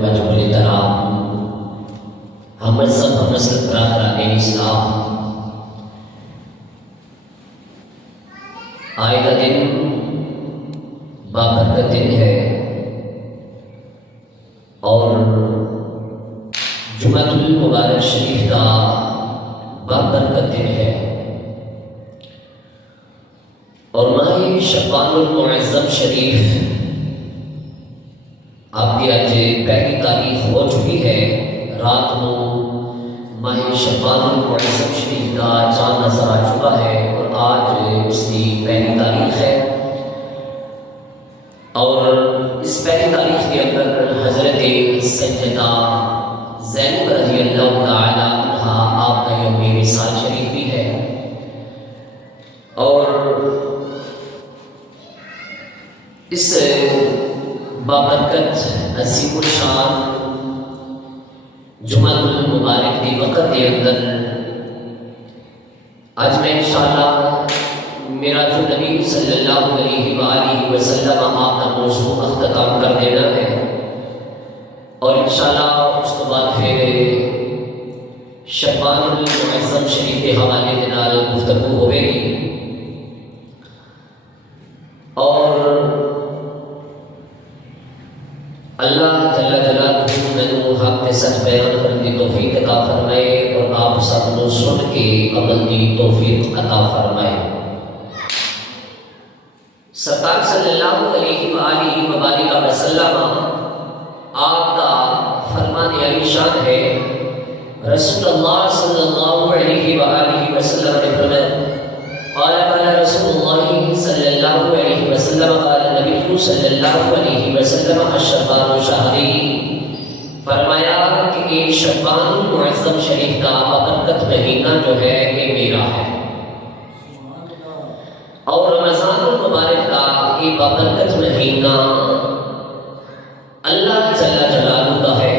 مجموعی طرح ہم سب مسلک برادران اسلام آئندہ دن بابرکت دن ہے اور جمعۃ المبارک شریف کا بابرکت دن ہے اور ماہ شعبان المعظم شریف آپ کی آج پہلی تاریخ ہو چکی ہے۔ رات کو ماہ شعبان المعظم شریف کا چاند نظر آ چکا ہے اور آج اس کی پہلی تاریخ ہے اور اس پہلی تاریخ کے اندر حضرت سیدہ زینب رضی اللہ تعالی عنہا آپ کا یوم وصال شریف بھی ہے اور اس بابرکت عظیم الشان جمعۃ المبارک کے وقت کے اندر آج میں انشاءاللہ میرا جو نبی صلی اللہ علیہ وآلہ وسلم آپ کا موضوع اختتام کر دینا ہے اور انشاءاللہ اس کے بعد پھر شعبان المعظم شریف کے حوالے کے نال گفتگو ہوئے گی اور اللہ جل جلالہ میں حق کے سچ بیان کرنے کی توفیق عطا فرمائے اور آپ سب کو سن کے عمل کی توفیق عطا فرمائے۔ سرکار صلی اللہ علیہ وآلہ وبارک وسلم آپ کا فرمان علی شان ہے۔ رسول اللہ صلی اللہ علیہ وآلہ وسلم نے فرمایا قال قال رسول اللہ صلی اللہ علیہ وسلم قال نبی صلی اللہ علیہ وسلم شعبان شہری، فرمایا کہ یہ شعبان معظم شریف کا بابرکت مہینہ جو ہے یہ میرا ہے اور رمضان المبارک کا یہ بابرکت مہینہ اللہ جل جلالہ کا ہے۔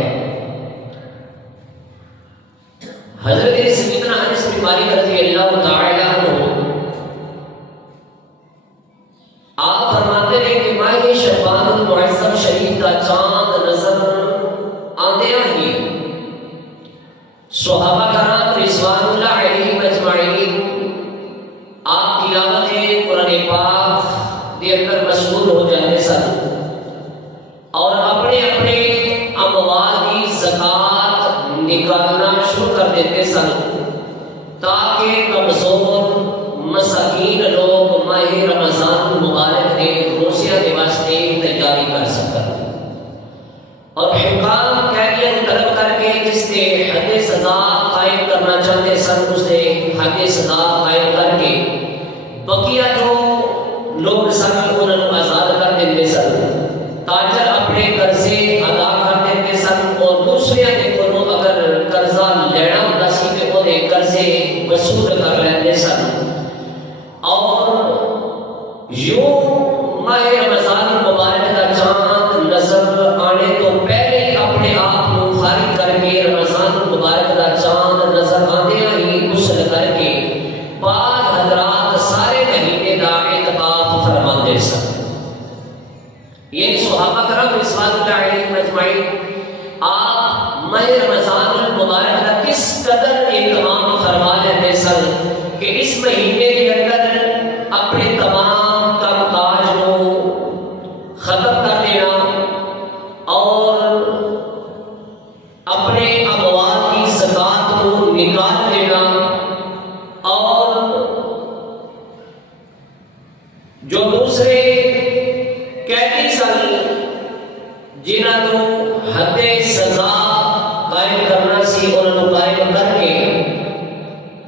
حضرت سیدنا انس بن مالک رضی اللہ تعالی عنہ آپ فرماتے ہیں کہ ماہ شعبان المعظم شریف کا چاند نظر آندیا ہی صحابہ کرام رضوان اللہ علیہم اجمعین آپ تلاوت قرآن پاک کے اندر مشغول ہو جاتے سن اور اپنے اپنے اموال کی زکوٰۃ نکالنا شروع کر دیتے سن تاکہ کمزور مساکین لوگ ماہ رمضان مبارک کے روزیہ کے واسطے تیاری کر سکیں اور حکام کیفیت طلب کر کے جس نے حد سزا قائم کرنا چاہتے سن اس نے حد سزا قائم کر کے بقیہ جو لوگ سن انہوں نے آزاد کر دیتے سن، تاجر اپنے قرضے ادا کر دیتے سن اور دوسرے کو اگر قرضہ لینا ہوتا سی کہ وہ قرضے وصول کر لیتے سن اور یوں ماہ رمضان المبارک کا چاند نظر آنے تو پہلے اپنے آپ کو فارغ کر کے رمضان المبارک کا چاند نظر آنے ہی غسل کر کے بعد حضرات سارے مہینے کا اعتکاف فرماتے سن۔ یہ صحابہ کرام رضوان اللہ علیہم اجمعین آپ ماہ رمضان المبارک کا کس قدر اہتمام فرما لیتے سن کہ اس مہینے کے اندر اپنے تمام کام کاج کو ختم کر دینا اور اپنے اموال کی زکوٰۃ کو نکال دینا اور جو دوسرے قیدی سن جنہاں کو حد سزا قائم کرنا سی انہوں نے قائم کر کے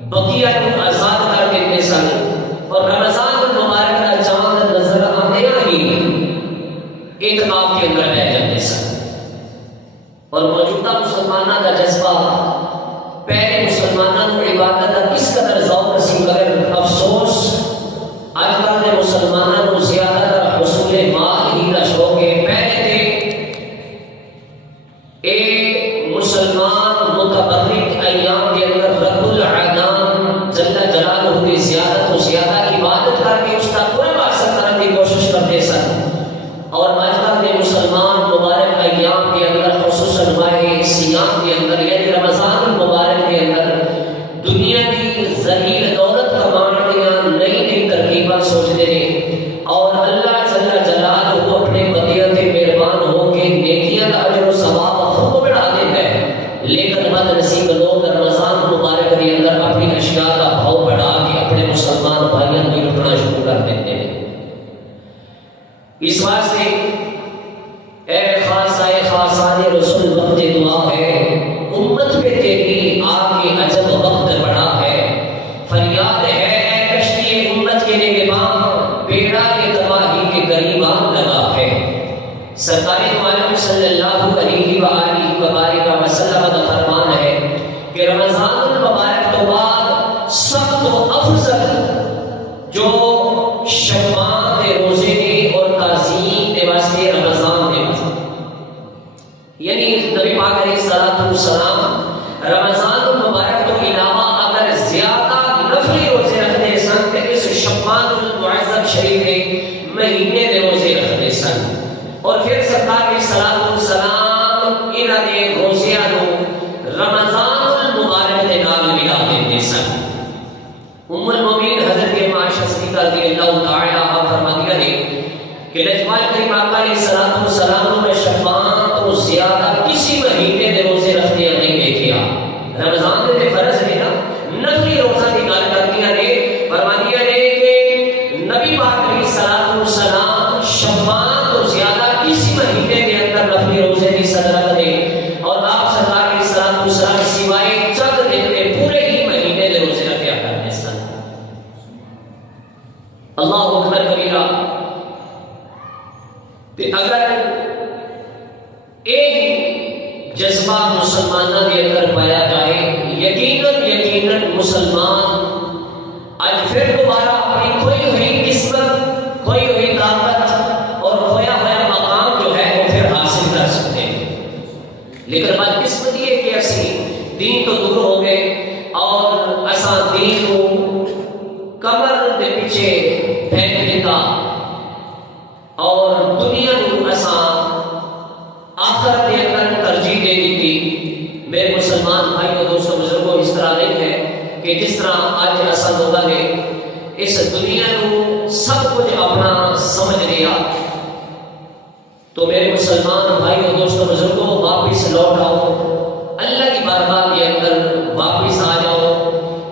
بقیہ کو آزاد کر دیتے سن اور رمضان المبارک کا چاند نظر آنے ہی اعتکاف کے اندر رہ جاتے سن اور موجودہ مسلمانوں کا جذبہ پہلے مسلمانوں کو عبادت کا کس قدر ذوق نصیب کرے، افسوس آج کل کے مسلمانوں کو زیادہ تر حصول مال ہی کا شوق ہے۔ پہلے تھے ایک مسلمان متبرک ایام کے اندر رب العالمین جل جلالہ کی زیادہ تو زیادہ عبادت کر کے اس کا قرب حاصل کرنے کی کوشش کرتے سن اور آج کل کے مسلمان مبارک ایام کے اندر فرمائے سیام کے اندر یعنی رمضان المبارک کے اندر دنیا کی ذلیل دولت کمانے دیا نئی نئی ترکیبیں سوچتے ہیں اور اللہ جل جلالہ اپنے بدیعت مہربان ہو کے نیکیاں کا اجر و ثواب خود بڑھا دیتا ہے، لیکن بد نصیب لوگ رمضان المبارک کے اندر اپنی اشیاء کا بھاؤ بڑھا کے اپنے مسلمان بھائیوں کو لوٹنا شروع کر دیتے ہیں۔ اس واسطے اے خاصان رسول وقت دعا ہے، امت پہ تیری آگے عجب وقت بڑا ہے، فریاد ہے اے کشتی امت کے نگہباں، بیڑا کے تباہی کے گریباں لگا ہے۔ سرکار دو عالم صلی اللہ علیہ وآلہ وبارک وسلم کا فرمان ہے کہ رمضان المبارک تو بعد سب تو افضل جو شعبان کے روزے کے اور تعظیم کے واسطے رمضان کے واسطے، یعنی نبی پاک علیہ السلام رمضان المبارک تو علاوہ اگر زیادہ نفلی روزے رکھتے سن تو اس شعبان المعظم شریف کے مہینے کے روزے رکھتے سن، اور پھر سرکار علیہ السلام انہاں دے روزیاں نو رمضان المبارک دے نال ملا دیندے سن۔ ام المومنین حضرت عائشہ صدیقہ رضی اللہ تعالی عنہا فرماتی ہے کہ نجوال کریم آقا علیہ السلام نے شعبان تو زیادہ کسی مہینے دے روزے رکھتے نہیں دیکھیا، رمضان دے فرض ہے نا، نفلی روزہ کی گل کرتی ہے، فرماتی ہے کہ نبی پاک علیہ السلام شعبان تو زیادہ کسی مہینے کے اندر نفلی روزے کی صدر کرے، اور آپ سرکار علیہ السلام سوائے چند دن کے پورے ہی مہینے کے روزے رکھا کرتے سن۔ اللہ اکبر کبیرہ۔ اگر ایک جذبہ مسلمانوں کے اندر پایا جائے، یقیناً مسلمان آج پھر دوبارہ اپنی کھوئی ہوئی قسمت، کھوئی ہوئی طاقت اور کھویا ہوا مقام جو ہے وہ پھر حاصل کر سکتے ہیں۔ لیکن بدقسمتی یہ کہ اسی دین تو دور ہو گئے اور اساں دین کو کمر دے پیچھے پھینک دیتا اور دنیا کو اساں آخرت کے اندر ترجیح دے دیتی۔ میرے مسلمان بھائی اور دوستوں بزرگوں، اس طرح نہیں ہے کہ جس طرح آج اساں لوگوں نے اس دنیا کو سب کچھ اپنا سمجھ لیا، تو میرے مسلمان بھائی اور دوستوں بزرگوں واپس لوٹ آؤ، اللہ کی بارگاہ کے اندر واپس آ جاؤ،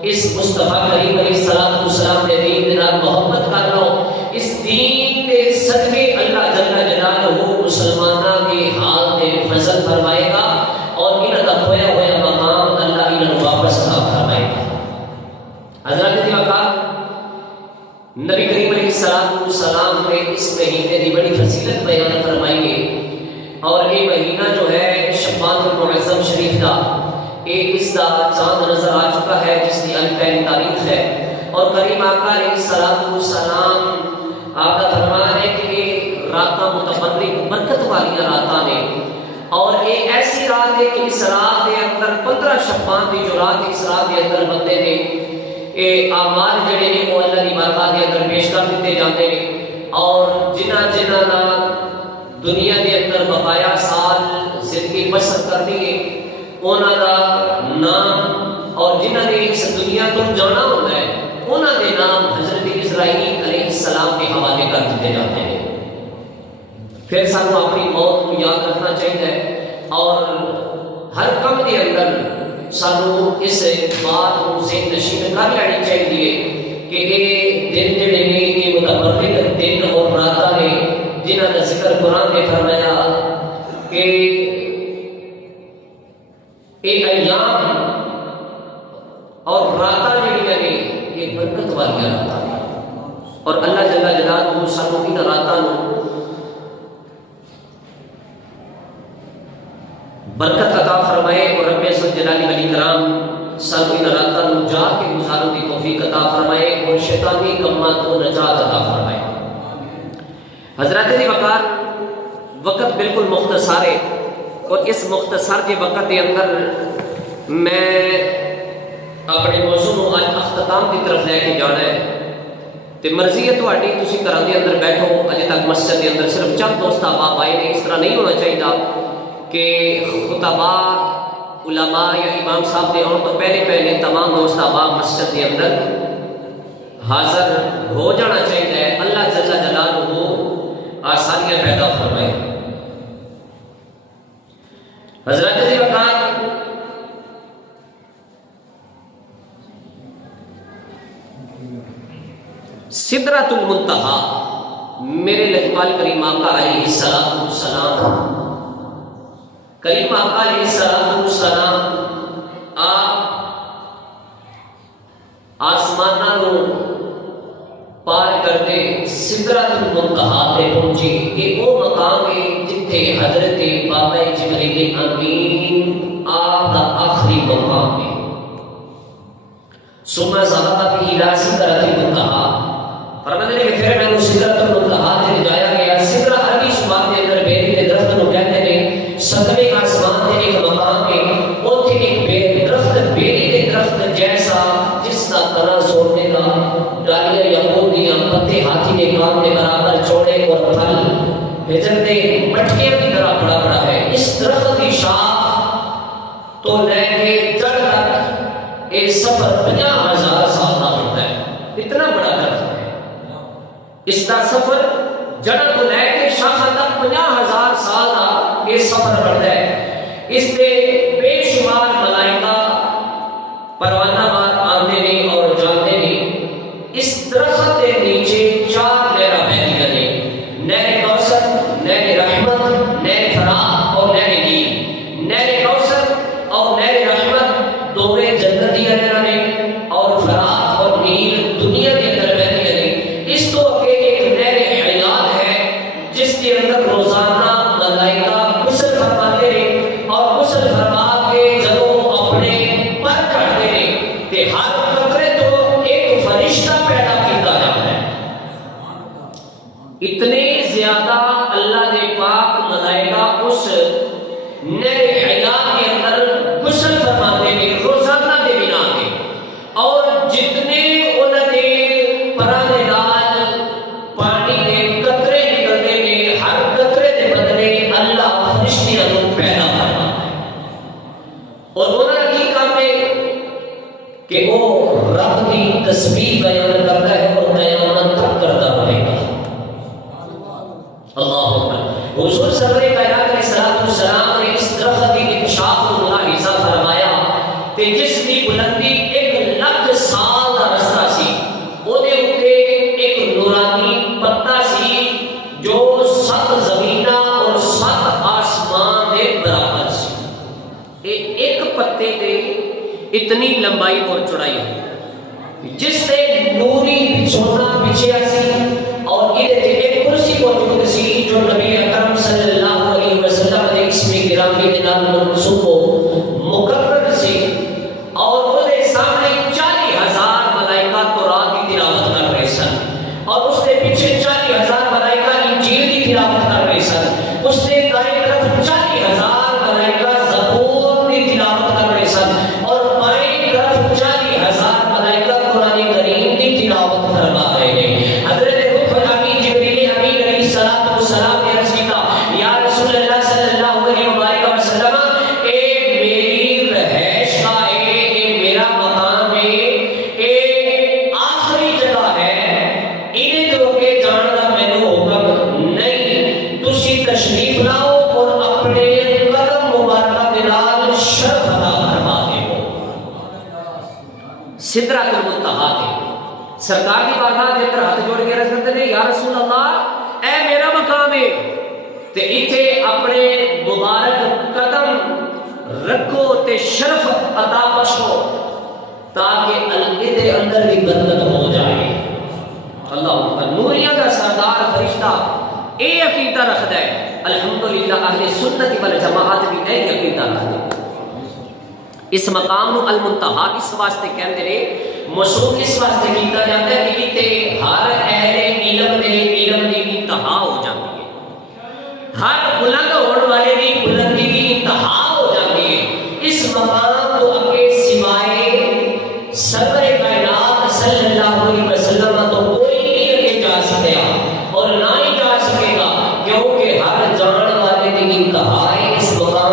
اس مصطفیٰ کریم علیہ السلام کے دین کے نال محبت کر لو، اس دین کے صدقے اللہ جل جلالہ مسلمانوں کے حال میں فضل فرمائے گا اور انہاں دا کھویا ہوا مقام اللہ انہاں واپس عطا فرمائے گا۔ حضرت نبی کریم علیہ السلام نے اس مہینے کی بڑی فضیلت بیان فرمائی ہے، اور یہ مہینہ جو ہے شعبان المعظم شریف کا، ایک اس کا چاند نظر آ چکا ہے جس کی پہلی تاریخ ہے، اور کریم آقا علیہ السلام آپ کا فرمان ہے کہ یہ راتاں متبرک برکت والی راتاں نے، اور ایک ایسی رات ہے کہ اس رات کے اندر 15 شعبان کی جو رات اس رات کے اندر بندے نے اعمال جڑے نے وہ اللہ کی بارگاہ کے اندر پیش کر دیتے جاتے ہیں، اور جنہ دا دنیا کے اندر بقایا سال زندگی بسر کرنی ہے انہاں دا نام، اور جنہ نے اس دنیا کو جانا ہوتا ہے انہاں دے نام حضرت اسرائیل علیہ السلام کے حوالے کر دیتے جاتے ہیں۔ پھر سانو اپنی موت کو یاد رکھنا چاہیے، اور ہر کم کے اندر سانو اس بات کو ذہن نشین کر لینی چاہیے کہ یہ دن جڑے نے یہ متبرک دن اور راتاں نے جنہاں کا ذکر قرآن نے فرمایا کہ یہ ایام اور راتاں جڑیاں نے یہ برکت والی راتاں نے، اور اللہ جل جلالہ سانو ان راتاں نو برکت عطا فرمائے، اور رب عزت جلالہ علی کرام سانو ان راتاں نو جا کے گزارن کی توفیق عطا فرمائے اور شیطانی کماں تو نجات عطا فرمائے۔ حضرات دی وقار وقت بالکل مختصر ہے، اور اس مختصر کے وقت کے اندر میں اپنے موضوع کو آج اختتام کی طرف لے کے جانا ہے، تے مرضی ہے تہاڈی، تسی گھراں دے اندر بیٹھو، اجے تک مسجد کے اندر صرف چند دوست آپ آئے نے، اس طرح نہیں ہونا چاہیے کہ خطبہ علماء یا امام صاحب دے آن تو پہلے تمام دوست احباب مسجد کے اندر حاضر ہو جانا چاہیے. اللہ جل جلالہ آسانیاں پیدا فرمائے. حضرت جی وقت سدرۃ المنتہا میرے لجپال کریم آقا علیہ السلام کریم آقا علیہ السلام آپ آسمانہ نو پار کرتے سدرۃ المنتہا تے پہنچے کہ وہ مقام ہے جتھے حضرت بابا جبریل امین آپ دا آخری مقام ہے. ثم ذهب به الى سدرۃ المنتہا فرماتے ہیں کہ پھر میں اس سدرۃ المنتہا تے جایا گیا. سدرہ عربی زبان کے اندر بیری کے درخت کو کہتے ہیں. ساتویں آسمان تے ایک مقام ہے اوتھے ایک بیری درخت جیسا جس کا تنا سونے کا ڈالیاں یاقوت دیاں پتے ہاتھی کے کام کے برابر چوڑے اور پھل بھیجتے مٹکیاں کی طرح بڑا ہے. اس درخت کی شاخ تو لے کے جڑ تک ایک سفر 50,000 سال کا ہوتا ہے. اتنا بڑا درخت ہے. اس کا سفر جڑ تو لے کے شاخ تک 50,000 سال کا یہ سفر بڑھتا ہے. اس پہ بے شمار ملائکہ پروانہ بار آتے نہیں اور جاتے نہیں. اس درخت کے نیچے 4 نہریں بہتی ہیں. نہر کوثر، نہر رحمت، نہر فراق اور نہر نیل. نہر کوثر اور نہر رحمت دونوں جنتی نہریں ہیں اور فراق اور نیل دنیا کے اندر بہتی ہیں. اس تو اگے ایک نہر حیات ہے جس کے اندر روزانہ ملائکہ غسل فرماتے ہیں اور غسل فرما کے جب وہ اپنے پر چڑھتے ہیں کہ ہر قطرے تو ایک فرشتہ پیدا کیتا جاتا ہے. اتنے زیادہ اللہ نے پاک ملائکہ اس نہر حیات کے اندر غسل فرماتے ہیں روزانہ کے بنا کے. اور جتنے انہوں نے پرانے نال پانی کے قطرے نکلتے ہیں ہر قطرے کے بدلے اللہ فرشتیاں کو پیدا فرماتا ہے. اور انہوں نے کی کام ہے کہ وہ رب کی تسبیح بیان کرتا ہے اور قیامت تک کرتا رہے گا. اللہ اکبر. حضور سرور کائنات علیہ السلام نے اس درخت کی انکشاف کو ملاحظہ فرمایا کہ جس کی بلندی 1,00,000 سال کا رستہ سی. وہ دے اوپر ایک نورانی پتا سی جو 7 زمیناں اور 7 آسمان دے برابر سی. ایک پتے تے اتنی لمبائی اور چوڑائی ہے جس سے نوری بچھونا بچھیا سی. اور یہ ایک کرسی موجود سی جو نبی اکرم صلی اللہ علیہ وسلم نے اس میں گرامی کے نام منصوب مقرر سی. اور وہ دے سامنے 40,000 ملائکہ تورات کی تلاوت کر رہے سن اور اس کے پیچھے 40,000 ملائکہ انجیل کی تلاوت کر رہے سن. اس کے دائیں طرف 40,000 ملائکہ زبور کی تلاوت کر رہے سن اور بائیں طرف 40,000 ملائکہ قرآن کریم کی تلاوت فرما رہے ہیں. حضرت سلام نے عرض کیا یا رسول اللہ صلی اللہ علیہ وسلم اے میری رہائش کا ہے اے میرا مقام ہے اے آخری جگہ ہے. انہیں جو کہ جاننا میں نے حکم نہیں. تسی تشریف لاؤ اور اپنے قدم مبارکہ بلال شرف عطا فرما دے. سدرۃ المنتہا کے سرکار کی بارگاہ کے اندر ہاتھ جوڑ کے عرض کرتے ہیں یا رسول اللہ اے میرا مقام ہے تے ایتھے اپنے مبارک قدم رکھو تے شرف عطا بخشو تاکہ ادھر اندر بھی برکت ہو جائے. اللہ نوریاں کا سردار فرشتہ اے عقیدہ رکھدا ہے. الحمدللہ اہل سنت والجماعت بھی اے عقیدہ رکھدے. اس مقام نو المنتہا اس واسطے کہندے نے مشہور اس واسطے کیتا جاتا ہے کہ ایتھے ہر اہل علم دے علم دی انتہا ہو جاتی ہے. ہر بلند ہونے والے کی بلندی کی انتہا ہو جاتی ہے. اس مقام کو اگے سوائے سرور کائنات صلی اللہ علیہ وسلم تو کوئی نہیں اگے جا سکیا اور نہ ہی جا سکے گا کیونکہ ہر جان والے کی انتہا ہے اس مقام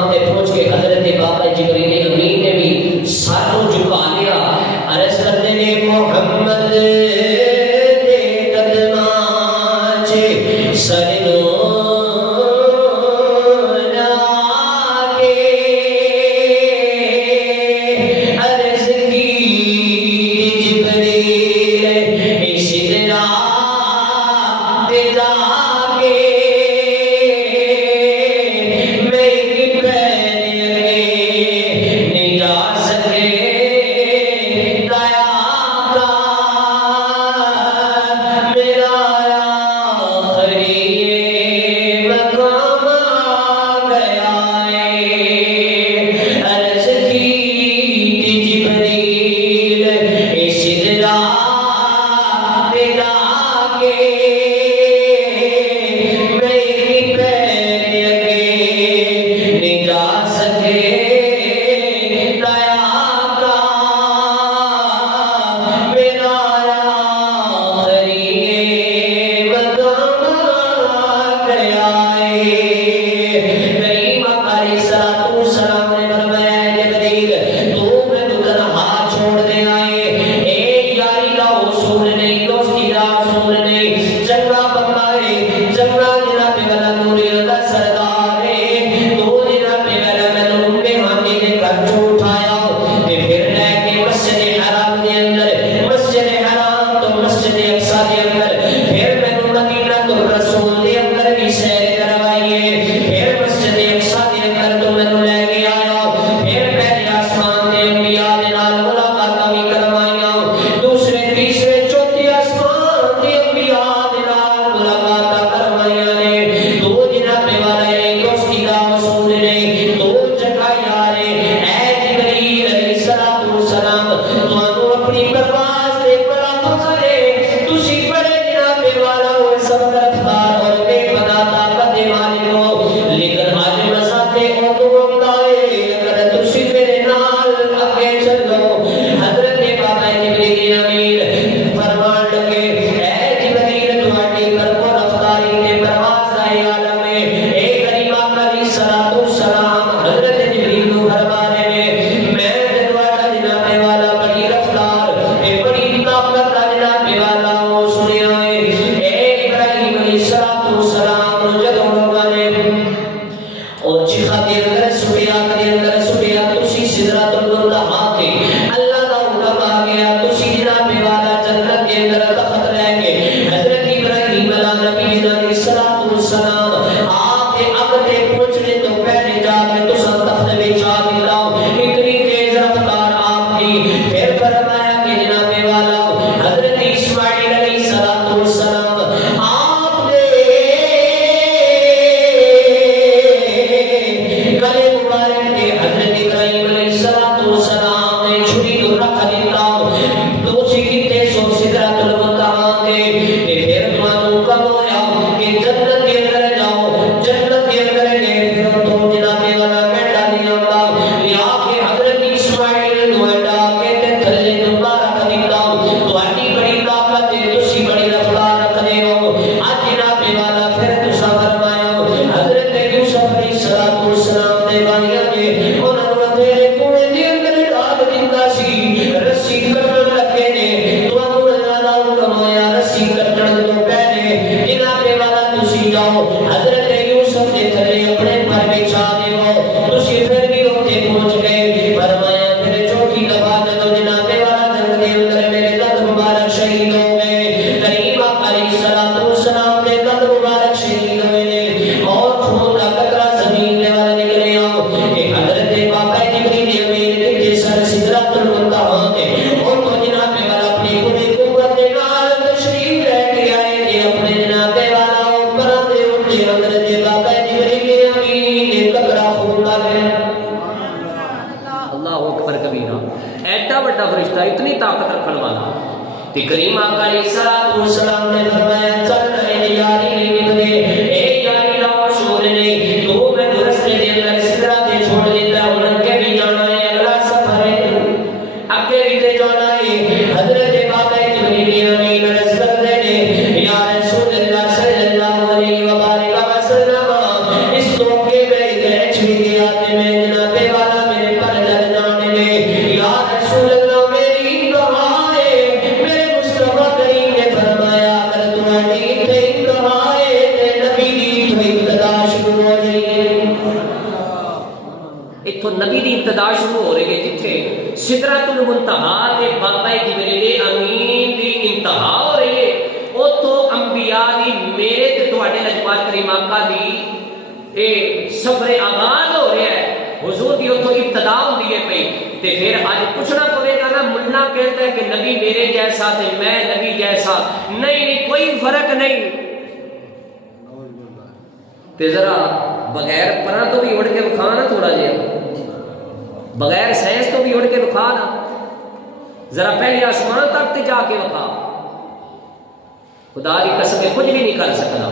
کریم آقا علیہ السلام نے فرمایا چل رہے یاری نہیں بنے اے یاری لاؤ شور نہیں تو میں رستے دے اندر سدرا تے چھوڑ دیتا ہوں اگے بھی جانا ہے اگلا سفر ہے اگے بھی تے جانا ہے حضرت بابا جبریل امین عرض کر دے یا رسول اللہ صلی اللہ علیہ وآلہ وسلم اس تو کے میں گئے چھوڑ گیا تے میں جناب والا میرے پر جل جانے دے یا رسول اللہ میری دعا نبی دی ابتدا شروع ہو رہی ہے جتھے سدرۃ المنتہا تے بابا جبریل امین دی انتہا ہو رہی ہے اوتھوں انبیاء دی میرے تے تواڈے نجمات کریم آقا دی اے سفر آغاز ہو رہا ہے حضور دی اوتھوں ابتدا ہوندی ہے پئی تے پھر اج پوچھنا پوے گا نا ملا کہتا ہے کہ نبی میرے جیسا تے میں نبی جیسا نہیں کوئی فرق نہیں تے ذرا بغیر پرا تو بھی اڑ کے وکھانا تھوڑا جہا بغیر سائنس تو بھی اڑ کے وکھا نا ذرا پہلے آسمان تک تے جا کے وکھا خدا کی قسم کچھ بھی نہیں کر سکتا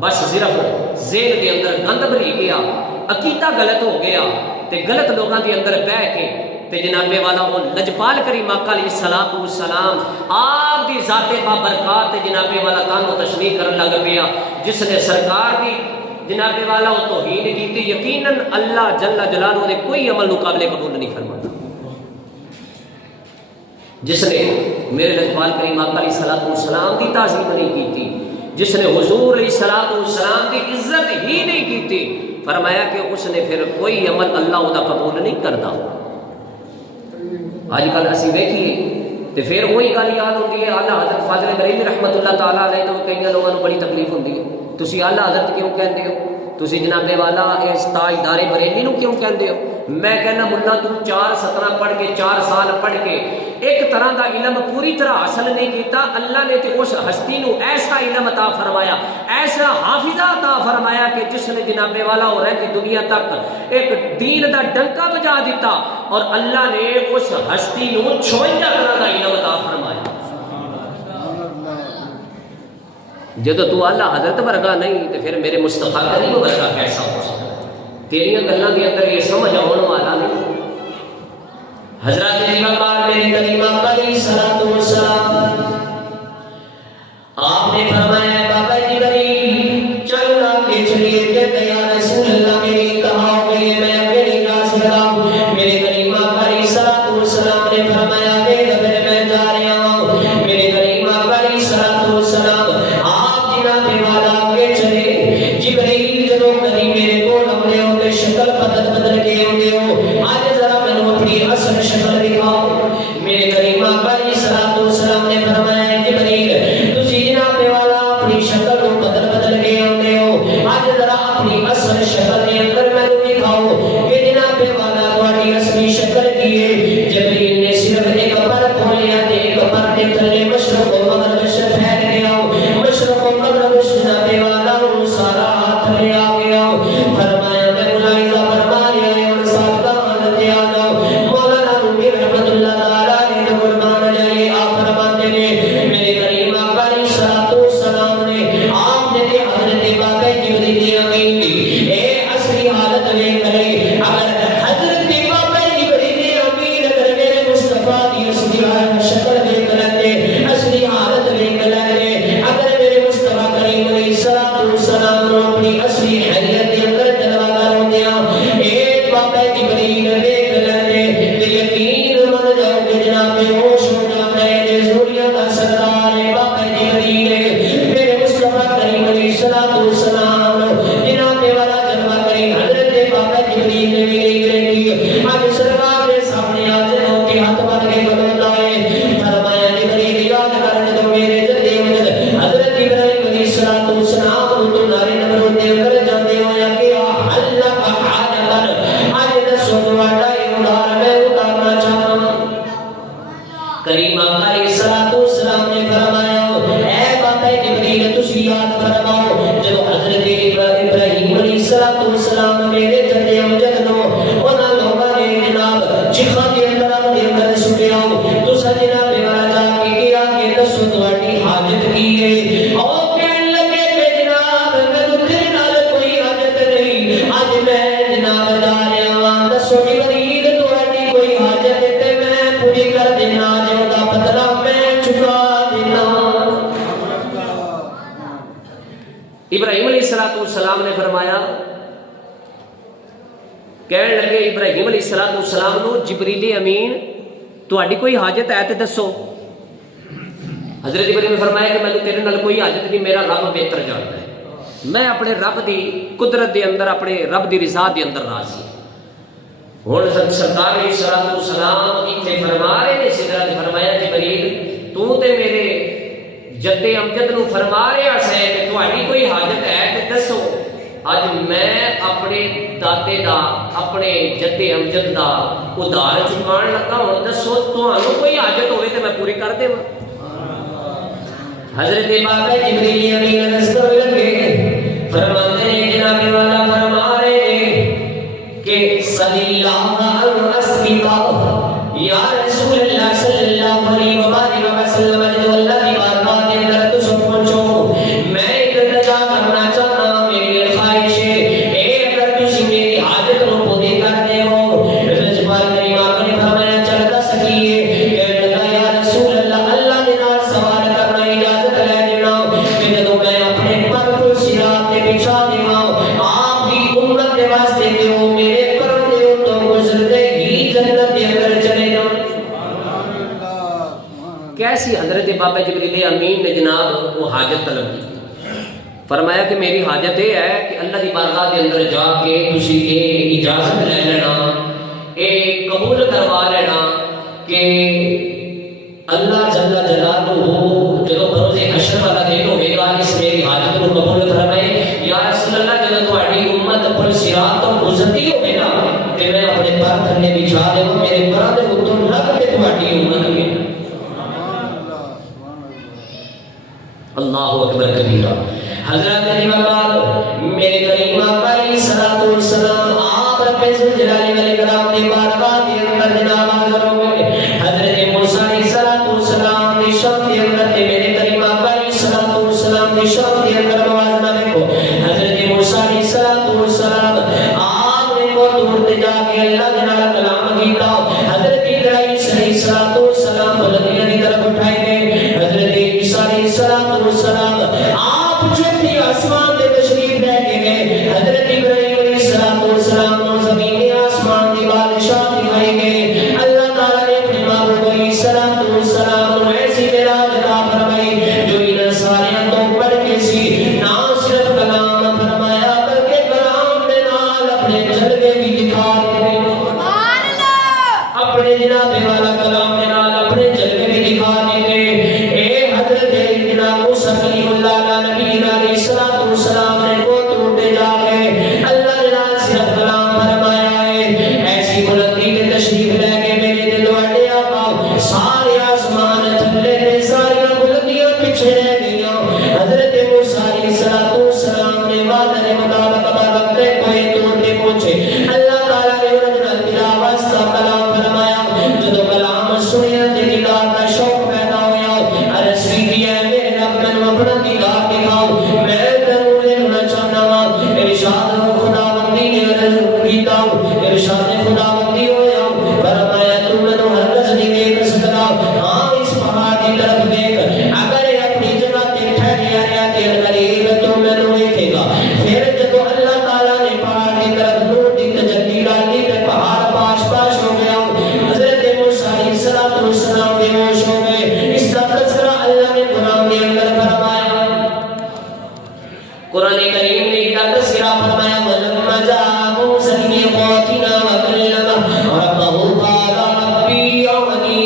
بس صرف ذہن کے اندر گند بھری گیا عقیدہ غلط ہو گیا تے غلط لوگوں کے اندر بہ کے تے جناب والا وہ لجپال کریم آقا علیہ الصلوۃ والسلام آپ دی ذات بابرکات جناب والا کان و تشریح کرن لگ پیا، جس نے سرکار دی جناب والا وہ توہین کی، یقیناً اللہ جل جلالہ نے کوئی عمل مقابلے قبول نہیں فرماتا۔ جس نے میرے لجپال کریم آقا علیہ الصلوۃ والسلام کی تعظیم نہیں کی، جس نے حضور علیہ الصلوۃ والسلام کی عزت ہی نہیں کی تھی، فرمایا کہ اس نے پھر کوئی عمل اللہ وہ قبول نہیں کرتا۔ آج کل اسی دیکھیے تو پھر وہی گل یاد ہوتی ہے آلہ حضرت فاضل بریلوی رحمت اللہ تعالیٰ علیہ، تو کئی لوگوں کو بڑی تکلیف ہوتی ہے، تسی آلہ حضرت کیوں کہتے ہو، تسی جناب والا اس تاجدار بریلی نو کیوں کہتے ہو؟ میں کہنا ملا تو 4 سطرہ پڑھ کے 4 سال پڑھ کے ایک طرح دا علم پوری طرح حاصل نہیں کیتا، اللہ نے تے اس ہستی نو ایسا علم عطا فرمایا، ایسا حافظہ عطا فرمایا کہ جس نے جناب والا اور رہتی دنیا تک ایک دین دا ڈنکا بجا دیتا، اور اللہ نے اس ہستی نو 56 طرح دا علم عطا فرمایا۔ جدو تو اللہ حضرت ورگا نہیں تو پھر میرے مصطفیٰ کریم ورگا کیسا ہو سکتا؟ تیریاں گلاں دے اندر یہ سمجھ آنے والا نہیں۔ حضرت امام میرے کریم آقا علیہ الصلوۃ والسلام آپ نے فرمایا بابا جبریل چلنا کے چلیے کہ یا رسول اللہ میری کہا ہوئے میں اپنی راز کراؤں، میرے کریم آقا علیہ الصلوۃ والسلام نے فرمایا کہ میں جا رہا ہوں، میرے کریم آقا علیہ الصلوۃ والسلام جبریل جدو کری میرے کو اپنے ہوتے شکل بدل کے ہوتے ہو، آج ذرا میں نے اپنی اصل شکل دکھاؤ۔ میرے کریم آقا علیہ الصلوۃ والسلام نے فرمایا جبریل تسی جناب والا اپنی شکل کو بدل کے ہوتے ہو، آج ذرا اپنی اصل شکل کے اندر میں نے دکھاؤ کہ جناب والا تمہاری اصلی شکل کی ہے۔ جبریل نے صرف ایک پر کھولیا تے ایک پر کے تلے مشرق و مغرب سے پھیل گیا، مشرق و مغرب جناب والا سارا ہاتھ میں آ گیا، فرمایا میں ملاحظہ فرما لیا اور ساتھ کا حالت یاد آؤ۔ مولانا رومی رحمت اللہ تعالیٰ نے قربان جائے آپ فرماتے ہیں میرے کریم آقا علیہ الصلوۃ والسلام نے آپ نے حضرت بابا جبریل امین کی اے اصلی حالت میں کرے، اگر حضرت بابا جبریل امین اگر میرے مصطفیٰ کی اصلی شکل میں کرتے اصلی حالت میں کرتے، اگر میرے مصطفیٰ کریم علیہ الصلوۃ والسلام نے اپنی اصلی حیثیت کے اندر جلوہ کر دیا، ایک بابا جبریل دیکھ لیتے تو یقین من جاؤ کہ جناب ہوش ہو جاتا ہے ضروریاں کا سردار بابا جبریل میرے مصطفیٰ کریم علیہ الصلوۃ والسلام جناب والا جلوہ کریم حضرت بابا جبریل نے بھی کی، اب سرکار کے سامنے حاضر ہو کے ہاتھ بن کے قدم لائے، فرمایا جبریل یاد کرنے دو میرے جدے حضرت ابراہیم علیہ الصلوۃ والسلام تو نارے نمرود دے کر جاندے ہویا کہ اللہ کا حاجت آج دسو تمہارا ادھار میں اتارنا چاہتا ہوں۔ کریم آقا علیہ الصلوۃ والسلام نے فرمایا اے بابا جبریل تسی یاد فرماؤ جب حضرت ابراہیم علیہ الصلوۃ والسلام میرے جدے امجد نو انہاں لوگاں نے جناب چیخاں دے اندر سٹیا تو سجنا بے والا کی کیا کہ دسو تمہاری حاجت کی ہے، اور کہنے لگے کہ جناب میں تیرے نال کوئی حاجت نہیں، آج میں جناب جا رہا ہوں، دسو جبریل تمہاری کوئی حاجت ہے تے میں پوری کر دینا، جو دا بدلہ میں چکا دینا۔ ابراہیم علیہ الصلوۃ والسلام نے فرمایا کہنے لگے ابراہیم علیہ الصلوۃ والسلام نو جبریل امین تہاڈی کوئی حاجت ہے تے دسو۔ حضرت ابراہیم نے فرمایا کہ میں تیرے نال کوئی حاجت نہیں، میرا رب بہتر جانتا ہے، میں اپنے رب دی قدرت دے اندر اپنے رب دی رضا دے اندر راضی ہوں۔ سرکار علیہ الصلوۃ والسلام اتنے فرما رہے نے سدرا نے فرمایا جبریل تو تے میرے جد امجد نو فرما رہا ہے کہ تہاڈی کوئی حاجت ہے تے دسو۔ اج میں اپنے دادے دا اپنے جد امجد دا ادھار چکان لگا، ہوں دسو تہانوں کوئی حاجت ہوئے تے میں پوری کر دے۔ حضرت بابا جبریل امین نظر لگے فرماتے ہیں جناب والا فرما رہے ہیں کہ صلی اللہ علیہ وسلم یا رسول اللہ صلی اللہ علیہ وسلم جو اللہ کی بارگاہ کے اندر تو سب پہنچو، میں ایک التجا کرنا چاہتا ہوں، میری خواہش ہے اے اگر تسی میری حاجت نو پوری کر دے ہو حضرت بابا جبریل امین نے جناب وہ حاجت طلب کی. فرمایا کہ میری حاجت یہ ہے کہ اللہ کی بارگاہ کے اندر جا کے تسی یہ اجازت لے لینا، یہ قبول کروا لینا کہ اللہ جل جلالہ جدو بروز حشر والا دن ہوئے گا اس میری حاجت کو قبول فرمائے. یا رسول اللہ جب تہاڈی امت پل صراط تو گزرتی ہوئے نا کہ میں اپنے پر تھلے بچھا دوں میرے پر دے اتوں لگ کے تہاڈی امت میں. اللہ اکبر کبیرہ. حضرت امام میرے کریم آقا علیہ الصلوۃ والسلام آپ رب ذوالجلال والاکرام نے بارگاہ کے اندر جناب حاضر ہوئے. حضرت موسیٰ علیہ الصلوۃ والسلام نے شب کے اندر میرے کریم آقا علیہ الصلوۃ والسلام نے شب کے اندر موازنہ دیکھو. حضرت موسیٰ علیہ الصلوۃ والسلام آپ نے کو دور تے جا کے اللہ جناب کلام کیتا. حضرت ابراہیم علیہ الصلوۃ والسلام بلندیاں کی طرف اٹھائے گئے. حضرت عیسیٰ علیہ الصلوۃ والسلام چوتھی آسمان دے تشریف لے کے گئے. حضرت ابراہیم علیہ السلام کو زمین آسمان کی بادشاہ دکھائے گئے. اللہ تعالیٰ نے اپنے محبوب علیہ السلام کو ایسی معراج عطا فرمائی جو ان سارے تو پڑھ کے سی نہ صرف کلام فرمایا بلکہ کلام کے نال اپنے جلوے بھی دکھا دیے. سبحان اللہ. اپنے جناب والا کلام کے نال اپنے جلوے بھی دکھا دیے. اے حضرت جناب موسیٰ کلیم اللہ السلام نے کو ٹوٹے جا کے اللہ جلال صرف کلام فرمایا ہے. ایسی بلندی کے تشریف لے کے میرے دل وڈے آقا سارے آسمان تھلے نے ساری بلندیاں پیچھے رہ گئیاں. حضرت موسیٰ علیہ السلام نے وعدے مطابق وقت کوئی دور پہ پہنچے. اللہ تعالیٰ نے انہیں بلا واسطہ کلام فرمایا. جب کلام سنیا تے دیدار کا شوق پیدا ہویا. عرض کی ہے میرے رب نے اپنا دیدار دکھاؤ. میں ارشاد خداوندی نے عرض کیتا ارشاد خداوندی ہویا. فرمایا تو منو ہرگز نہیں دیکھ سکتا. ہاں اس پہاڑ کی طرف دیکھ اگر اپنی جگہ تے ٹھہریا رہا تے قریب تو منو دیکھے گا. پھر جب اللہ تعالیٰ نے پہاڑ کی طرف نور دی تجلی ڈالی تے پہاڑ پاش پاش ہو گیا. حضرت موسیٰ علیہ السلام بے ہوش ہو گئے. اس کا تذکرہ اللہ نے قرآن کے اندر فرمایا. قرآن کریم نے تذکرہ فرمایا ولما جاء موسیٰ لمیقاتنا وکلمہ ربہ قال ربی ارنی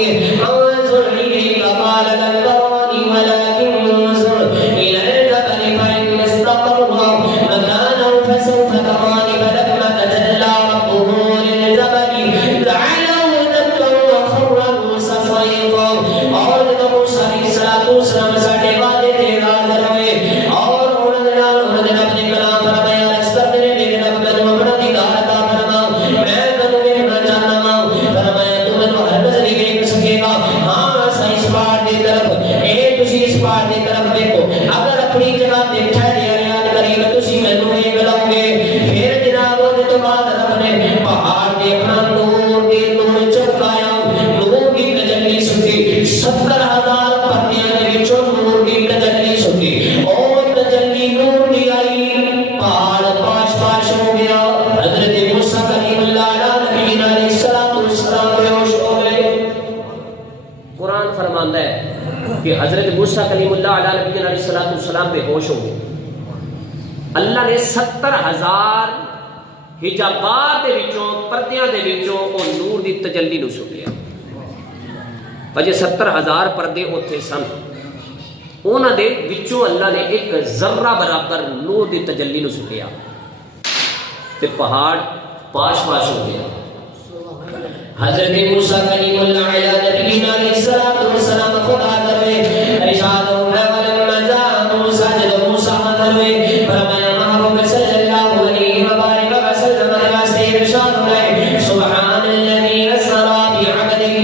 انظر الیک قال لن ترانی ولکن انظر الی الجبل فإن استقر مكانه فسوف ترانی فلما تجلی ربہ للجبل جعله دکا وخر موسیٰ صعقا. اور جب موسیٰ علیہ السلام ساڑھے وعدے دے حاضر ہوئے اور اگر اپنی جگہ دیکھا دیا رہا قریب تسی مینوں نہیں ملاؤ گے. پھر جناب نے تو بعد رب نے پہاڑ دے اپنا نور دے نور چمکایا. نور کی تجلی سٹی 70,000 پردیاں دے وچوں نور کی تجلی سٹی. اور تجلی نور دی آئی پہاڑ پاش پاش ہو گیا. حضرت موسیٰ کلیم اللہ علیہ السلام بے ہوش ہو گئے. قرآن فرماندا ہے کہ حضرت موسیٰ کلیم اللہ علیہ السلام بے ہوش ہو گئے. اللہ نے 70,000 حجابات دے وچوں پردیاں دے وچوں او نور دی تجلی نو سٹیا. وجہ 70,000 پردے اوتھے سن. انہاں دے وچوں اللہ نے ایک ذرہ برابر نور دی تجلی نو سٹیا تے پہاڑ پاش پاش ہو گیا. حضرت موسیٰ کلیم اللہ علیہ السلام خدا درے ارشاد ہوئے ولما جاء موسیٰ جب موسیٰ حضر ہوئے فرمایا محبوب صلی اللہ علیہ وبارک وسلم واسطے ارشاد ہوئے سبحان الذی اسری بعبدہ.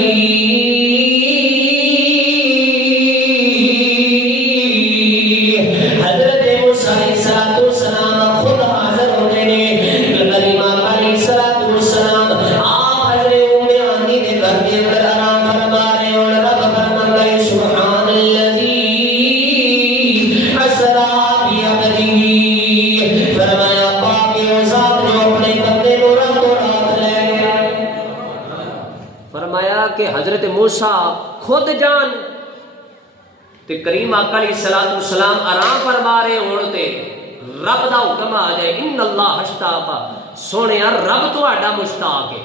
حضرت موسیٰ علیہ السلام خود حاضر ہونے نے کلمہ علیہ السلام فرمایا کہ حضرت موسیٰ خود جان تے کریم آقا علیہ الصلوۃ والسلام آرام فرما رہے ہون تے رب دا حکم آ جائے ان اللہ اشتاق سونیا رب تہاڈا مشتاق ہے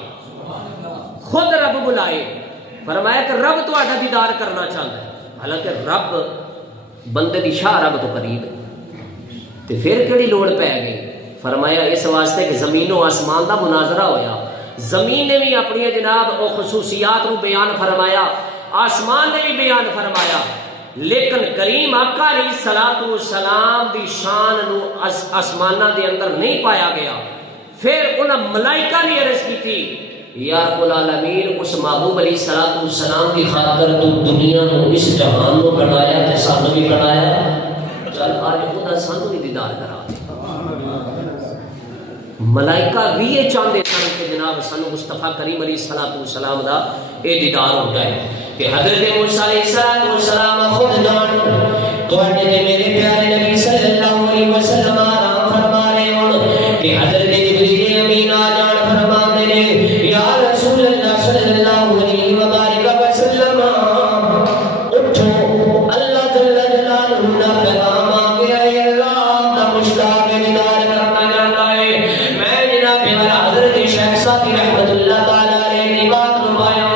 خود رب بلائے فرمایا کہ رب تہاڈا دیدار کرنا چاہتا ہے حالانکہ رب بندے دی شاہ رب تو قریب ہے تے پھر کیڑی لوڑ پے گئی فرمایا اس واسطے کہ زمین و آسمان دا مناظرہ ہویا زمین نے بھی اپنی جناب او خصوصیات کو بیان فرمایا آسمان نے بھی بیان فرمایا لیکن کریم آقا علیہ الصلوۃ والسلام دی شان نو آسماناں دے اندر نہیں پایا گیا پھر انہاں ملائکہ نے عرض کی یا رب العالمین اس محبوب علیہ الصلوۃ والسلام کی خاطر تو دنیا نو اس جہان نو بنایا تے سانو بھی بنایا چل اج خدا سانو بھی دیدار کرا دے ملائکہ بھی یہ چاہتے سن کہ جناب سانو مصطفیٰ کریم علیہ الصلوۃ والسلام دا اے دیدار ہو جائے کہ حضرت موسیٰ علیہ السلام خود جان تواڈے تے میرے پیارے نبی صلی اللہ علیہ وسلم آرام فرما رہے ہون کہ حضرت جبریل امین آ جان فرماندے نے یا رسول اللہ صلی اللہ علیہ وبارک وسلم اٹھو اللہ جل جلالہ دا پیغام آ گیا ہے اللہ دا مشتاق دیدار کرنا چاہتا ہے میں جناب والا حضرت شیخ صاحب رحمۃ اللہ تعالی علیہ کی بات نمایا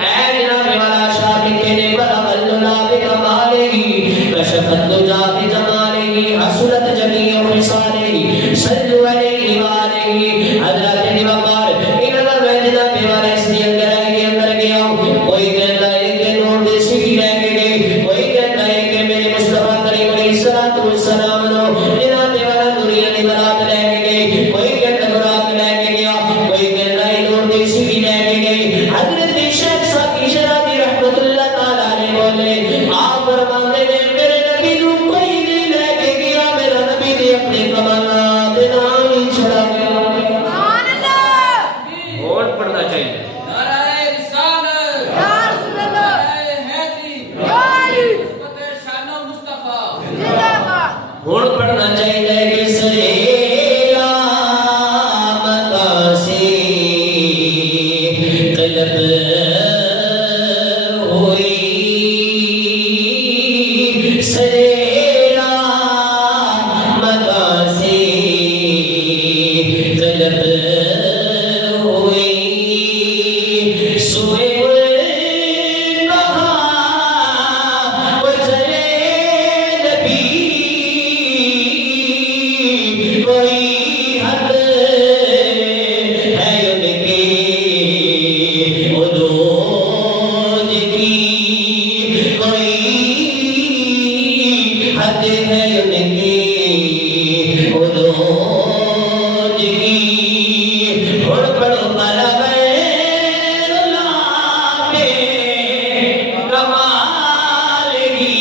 اے جناب والا شاہ لکھے نے بلغ اللہ بکمالہ کشفت دجا بجمالہ حسنت جمیع خصالہ صلوا علیہ وآلہ حضرت دیوار ان اللہ میں جناب والا اس لیے اندر گیا کوئی کہتا ہے کہ نور دے سکی رہ گئے کوئی کہتا ہے کہ میرے مصطفیٰ کریم علیہ الصلوۃ والسلام نو جناب والا دنیا دی برات لے گئے کوئی کہتا برات لے کے گیا کوئی کہتا ہے نور دے سکی لے گئے حضرت شیخ صاحب شرابی رحمۃ اللہ تعالی علیہ بولے آپ فرماتے ہیں میرے نبی نو کوئی نہیں لے کے گیا میرا نبی نے اپنے کمالات نال ہی چھڑا گیا سبحان اللہ اور پڑھنا چاہیے نعرہ رسالت یا رسول اللہ نعرہ حیدری یا علی نسبت شان مصطفیٰ زندہ باد اور پڑھنا چاہیے کہ سریلا متا سے طلب ہوئی سریلا متا سے طلب ہوئی سوئے کوئی حد ہے ان کی عدوج کی کوئی حد ہے ان کی عدوج کی اور پڑھو بلا غیر اللہ پہ کمال کی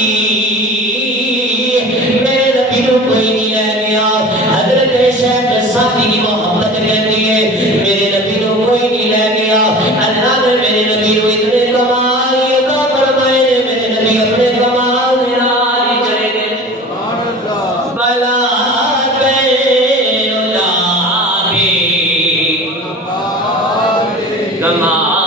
میرے نبی کو کوئی نہیں لے گیا حضرت شیخ صاحب کی محبت کہتی ہے میرے نبی کو کوئی نہیں لے گیا اللہ نے میرے نبی کو اتنے کمال عطا فرمائے میرے نبی اپنے کمال نال ہی چلے گئے سبحان اللہ بلا غیر اللہ پہ کمال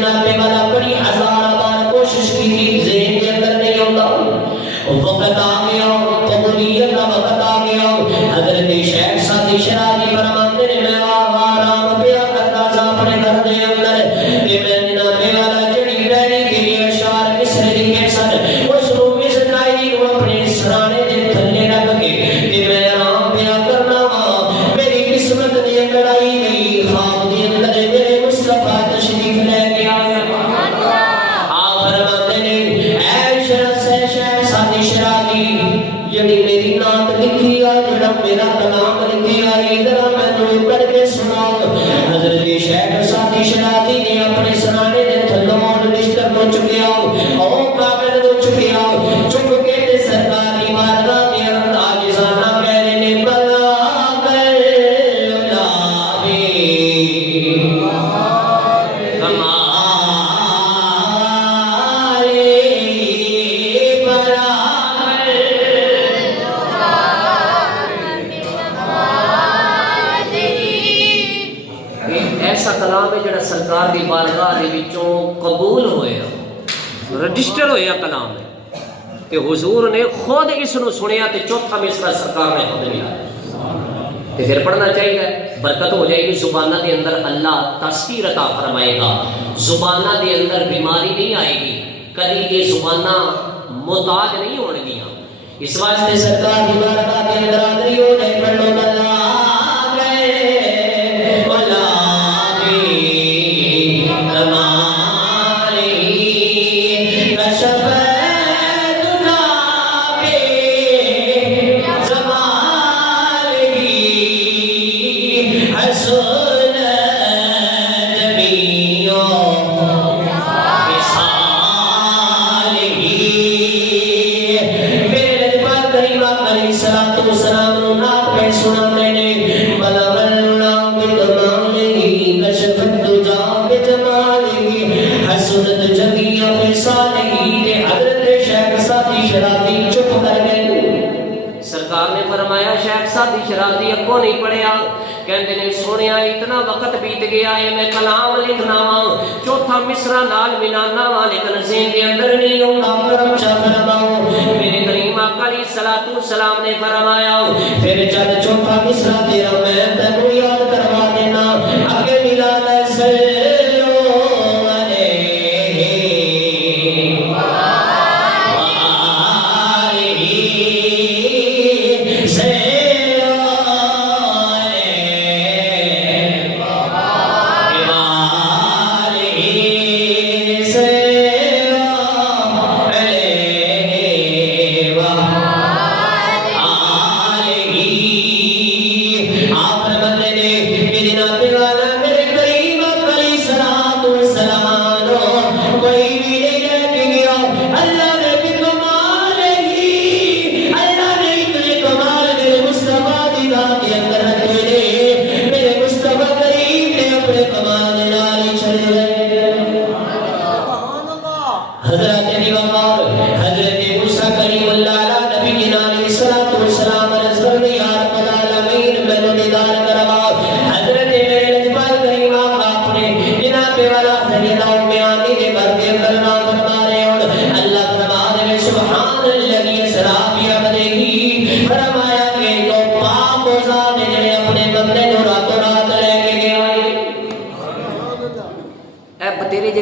جناب والا بڑی ضرور کر کے سناؤ۔ حضرت شیخ ساتھی شرازی نے اپنے سرانے دے تھلوں رجسٹر کو چکیا او کاغذ کو چکیا چک کے تے سرکار دی بارگاہ دے اندر عاجزانہ کہنے نے بلا کر لاوی ہمارے برابر ایسا کلام ہے جڑا سرکار دی بارگاہ دے وچوں قبول ہویا رجسٹر ہویا کلام ہے کہ حضور نے خود اس نو سنیا تے چوتھا مصرع سرکار نے خود لیا تے پھر پڑھنا چاہیے برکت ہو جائے گی زبانہ دے اندر اللہ تذکیر عطا فرمائے گا زبانہ دے اندر بیماری نہیں آئے گی کبھی یہ زبانہ محتاج نہیں ہون گیا اس واسطے سرکار دی بارگاہ دے اندر حاضری ہو جائے پڑھو بلا سرکار نے فرمایا شیخ ساتھی شرازی اکو نہیں پڑھیا کہندے نے سونیا اتنا وقت بیت گیا ہے میں کلام لکھنا وا چوتھا مصرع نال ملانا وا لیکن ذہن دے اندر نہیں ہوندا کرم چا فرماؤ میرے کریم آقا علیہ الصلوۃ والسلام نے فرمایا پھر جب چوتھا مصرع تیرا میں تینو یاد کروا دینا اگے ملانا سلو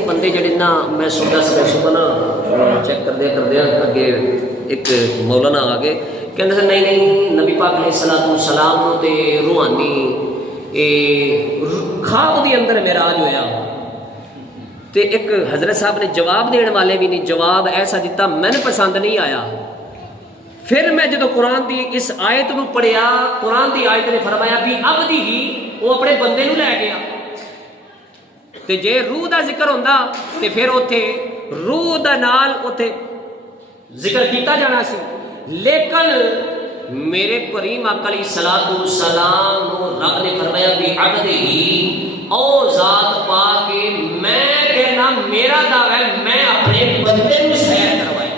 بندے جڑے نا میں سنتا صبح نا چیک کردیا اگے ایک مولانا آ گئے کہنے سے نہیں نبی پاک علیہ الصلوۃ والسلام تے روحانی خواب دے اندر معراج ہویا تے ایک حضرت صاحب نے جواب دینے والے بھی نہیں جواب ایسا دیتا میں نے پسند نہیں آیا پھر میں جدو قرآن دی اس آیت نو پڑھیا قرآن دی آیت نے فرمایا بھی عبدی ہی وہ اپنے بندے نو لے گیا تے جے روح دا ذکر ہوندا تے پھر اوتھے روح دا نال اوتھے ذکر کیتا جانا سی لیکن میرے کریم آقا علیہ الصلوۃ والسلام نو رب نے فرمایا بھی عبدی او ذات پا کے میں کہنا میرا دعویٰ ہے میں اپنے بندے نو سیر کروائی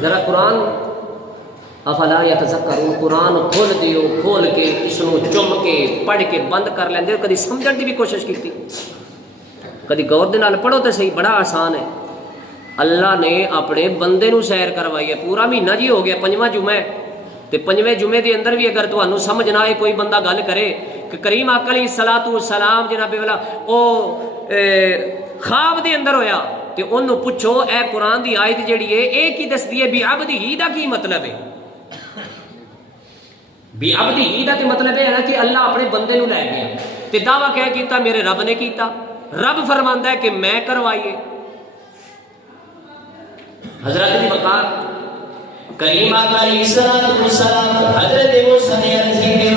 ذرا قرآن افلا یتذکرون قرآن کھول دیو کھول کے اس نو چم کے پڑھ کے بند کر لیندے کدی سمجھن دی بھی کوشش کیتی کدی غور دے نال پڑھو تے صحیح بڑا آسان ہے اللہ نے اپنے بندے نو سیر کروائی ہے پورا مہینہ جی ہو گیا پنجواں جمعہ تے پنجویں جمعے دے اندر بھی اگر تانوں سمجھ نہ آئے کوئی بندہ گل کرے کہ کریم آقا علیہ الصلوۃ والسلام جناب والا او خواب دے اندر ہویا تے اونوں پوچھو اے قرآن دی آیت جڑی ہے اے کی دسدی ہے بھی عبدی دا کی مطلب ہے بھی عبدی دا تے مطلب ہے نا کہ اللہ اپنے بندے نو لے گیا تے دعویٰ کیا کیتا میرے رب نے کیتا رب فرماندا ہے کہ میں کروائیے حضرت دی وقار کریم آقا علیہ السلام حضرت موسیٰ نے عرض کی کہ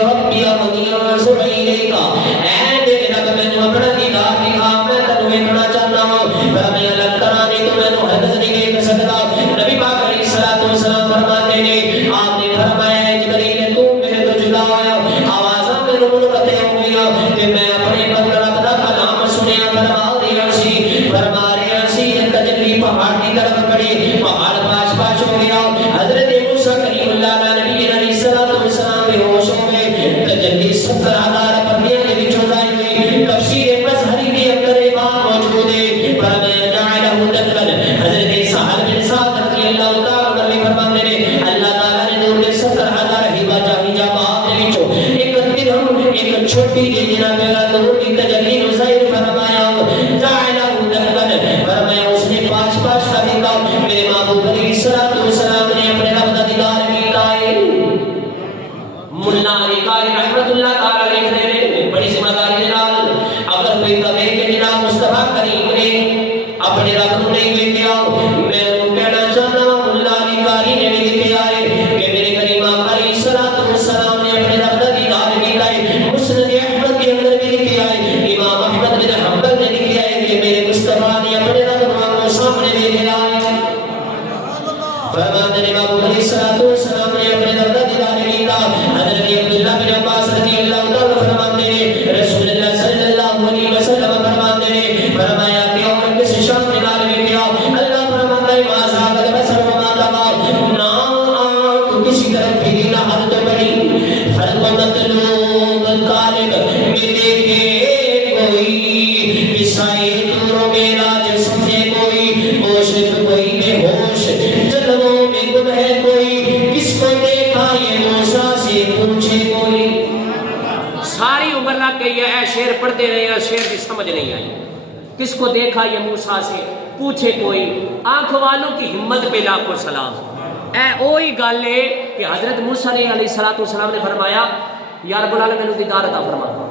70,000 پردیاں دے وچوں ظاہر ہوئی تفسیر مظہری دے اندر یہ بات موجود ہے فرمایا جعلہ دکن حضرت سہل بن سعد رضی اللہ تعالی عنہ فرماتے ہیں اللہ تعالی نے نور دے 70,000 ہبہ جاہی جماعت دے وچوں ایک درہم ایک چھوٹی جی جناب نور کی تجلی نو ظاہر فرمایا جعلہ دکن فرمایا اس نے پانچ کا دیتا میرے محبوب علیہ السلام نے اپنے رب کا دیدار کیتا ہے ملا علی قاری رحمت اللہ تعالی علیہ نے بڑی ذمہ داری کے نال اگر کوئی کہے کہ جناب مصطفیٰ کریم نے اپنے رب کو نہیں ویکھیا میں کہنا چاہتا ہوں ملا علی قاری نے بھی لکھیا ہے کہ میرے کریم آقا علیہ السلام نے اپنے رب کا دیدار کیتا ہے مسند احمد کے اندر بھی لکھیا ہے امام احمد بن حنبل نے لکھیا ہے کہ میرے مصطفیٰ نے اپنے رب کو سامنے ویکھیا ہے فرماتے ہیں محبوب علیہ السلام نے اپنے رب کا دیدار کیتا حضرت عبداللہ بن عباس رضی اللہ تعالی فرماتے ہیں رسول اللہ صلی اللہ علیہ وسلم فرماتے ہیں فرمایا کہ اور کس شام کے نال میں کیا اللہ فرماتا ہے ما زاغ البصر وما طغى نہ کسی طرف بھی نہ حد تو بڑی فرق مطلوب طالب میں دیکھے کوئی عیسائی دوروں میں راج سمجھے کوئی عاشق کوئی بے ہوش جلووں میں گم ہے کوئی کس کو دیکھا یہ موسیٰ سے پوچھے کوئی ساری عمر لگ گئی ہے اے شعر پڑھتے رہے ہیں شعر کی سمجھ نہیں آئی کس کو دیکھا یہ موسیٰ سے پوچھے کوئی آنکھ والوں کی ہمت پہ لاکھوں سلام اے وہی گل ہے کہ حضرت موسیٰ علیہ السلام نے فرمایا یا رب العالمین نے دیدار عطا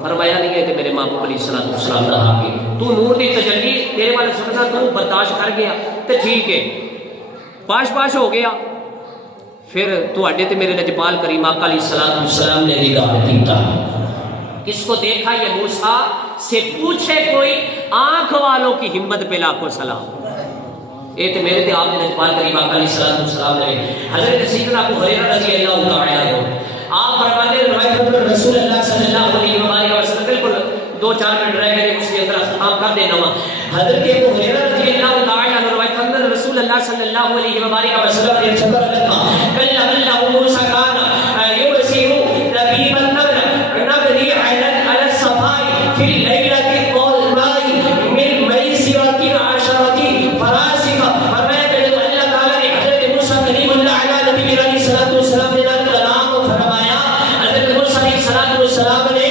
فرمایا نہیں ہے کہ میرے محبوب علیہ السلام دا آگے تو نور دی تجلی تیرے والے سننا تو برداشت کر گیا تے ٹھیک ہے پاش ہو گیا پھر تواڈے تے میرے نجبال کریم آقا علیہ السلام نے دیدار کیتا کس کو دیکھا یہ موسیٰ سے پوچھے کوئی آنکھ والوں کی ہمت پہ لاکھوں سلام اے تے میرے تے آپ نے نجبال کریم آقا علیہ السلام نے حضرت سیدنا ابو ہریرہ رضی اللہ تعالی عنہ آپ فرماتے ہیں روایت رسول اللہ صلی اللہ علیہ وسلم بالکل 2-4 منٹ رہ گئے اس کے اندر اختتام کر دینا ہوا حضرت ابو ہریرہ رضی اللہ تعالی عنہ روایت کرتے ہیں رسول اللہ صلی اللہ علیہ وسلم نے خبر لگا کلا اللہ موسیٰ کانا یبصر لبیب النبر نبری علی الصفائی فی اللیلۃ الظلماء من میسرۃ عشرۃ فراسخ فرمایا کہ اللہ تعالی نے حضرت موسیٰ کلیم اللہ علیہ نبی علیہ السلام نے کلام فرمایا حضرت موسیٰ علیہ السلام نے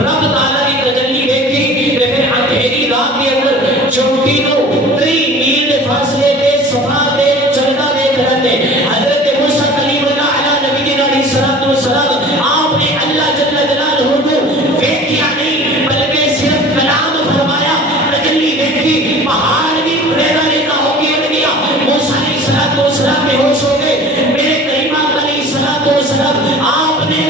رب تعالی کی تجلی دیکھی پھر اندھیری رات کے اندر چوٹی نو 3 میل فاصلے پہ صفا پہ چلتا دیکھ رہے حضرت موسیٰ کلیم اللہ علیہ نبی علیہ السلام آپ نے اللہ جل جلالہ کو دیکھا نہیں بلکہ صرف کلام فرمایا تجلی دیکھی پہاڑ بھی ریزہ ریزہ ہو کے اڑ گیا موسیٰ علیہ السلام بے ہوش ہو گئے میرے کریم علیہ السلام آپ نے